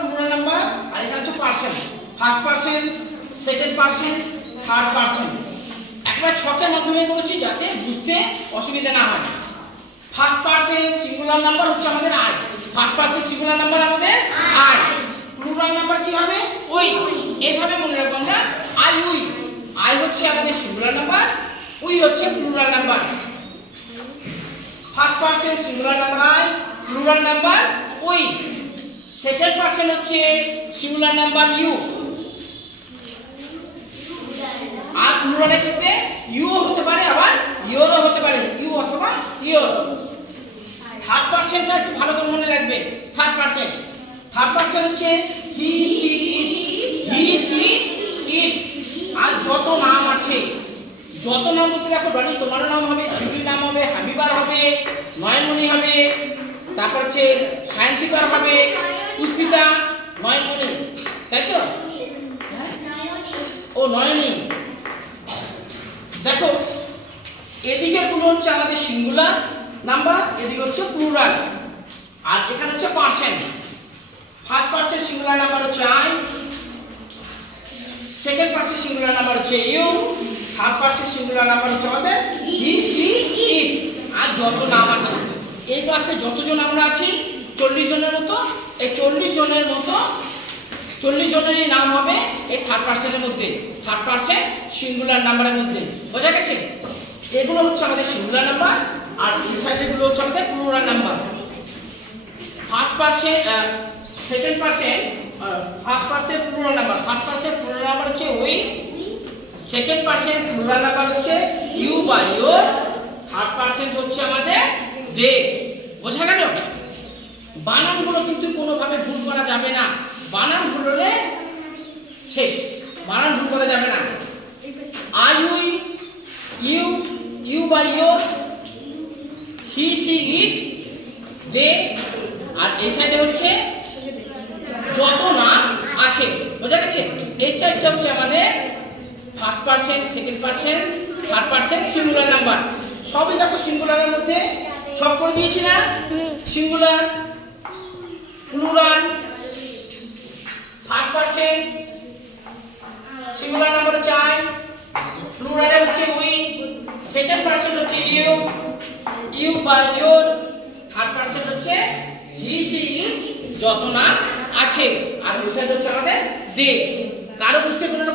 Plural number, আর এখানে হচ্ছে person. First person, second person, third person. একবার ছকের মাধ্যমে করেছি যাতে বুঝতে অসুবিধা না হয়। ফার্স্ট পার্সন সিঙ্গুলার নাম্বার হচ্ছে আমাদের I. First person singular number আমাদের আই। প্লুরাল নাম্বার কি হবে? উই। এইভাবে মনে রাখবো আমরা, আই উই। আই হচ্ছে আমাদের সিঙ্গুলার নাম্বার, উই হচ্ছে plural number. First person singular number I, plural number we. Second person হচ্ছে সিঙ্গুলার নাম্বার ইউ, আর প্লুরালের ক্ষেত্রে ইউ হতে পারে, আবার ইয়োরও হতে পারে, ইউ অথবা ইয়োর। থার্ড পার্সনটা একটু ভালো করে মনে রাখবে। থার্ড পার্সন হচ্ছে he she it, he she ইট। আর যত নাম আছে, যত নাম বলতে দেখো রানী, তোমার নাম হবে, শিউলির নাম হবে, হাবিবার হবে, নয়নমণি হবে, তারপর হচ্ছে সায়ন্তিকার হবে, পুষ্পিতা, নয়নমণি, তাই তো? ও নয়নী। দেখো এদিকের গুলো হচ্ছে আমাদের সিঙ্গুলার নাম্বার, এদিকে হচ্ছে প্লুরাল, আর এখানে হচ্ছে person. First person singular number হচ্ছে I, second person singular number হচ্ছে you, third person singular number হচ্ছে আমাদের হি সি ইট। আর যত নাম আছে এই ক্লাসে, যতজন আমরা আছি 40 জনের মতো, এই 40 জনের মতো 40 জনেরই নাম হবে এই থার্ড পার্সনের মধ্যে, থার্ড পার্সন সিঙ্গুলার নাম্বারের মধ্যে। বোঝা গেছে? এগুলো হচ্ছে আমাদের সিঙ্গুলার নাম্বার, আর এই সাইডের গুলো হচ্ছে আমাদের plural number. First person, second person, first person plural number, first person plural number হচ্ছে we, second person plural number হচ্ছে ইউ বা ইয়োর, থার্ড পার্সন হচ্ছে আমাদের দে। বোঝা গেল? বানানগুলো কিন্তু কোনোভাবে ভুল করা যাবে না, বানান ভুল হলে শেষ, বানান ভুল করা যাবে না। আই উই, ইউ, ইউ বা ইয়োর, হি সি ইট, দে, আর এই সাইডে হচ্ছে যত নাম আছে। বোঝা গেছে? এই সাইডটা হচ্ছে আমাদের first person, second person, third person singular number. সবই দেখো সিঙ্গুলারের মধ্যে সব করে দিয়েছি না? Singular, plural, third person singular number হচ্ছে আই, প্লুরালে হচ্ছে উই, সেকেন্ড পার্সন হচ্ছে ইউ, ইউ বা ইয়োর, থার্ড পার্সন হচ্ছে হি সি ইট, যত নাম আছে, আর ওই সাইড হচ্ছে আমাদের দে। কারো বুঝতে কোনো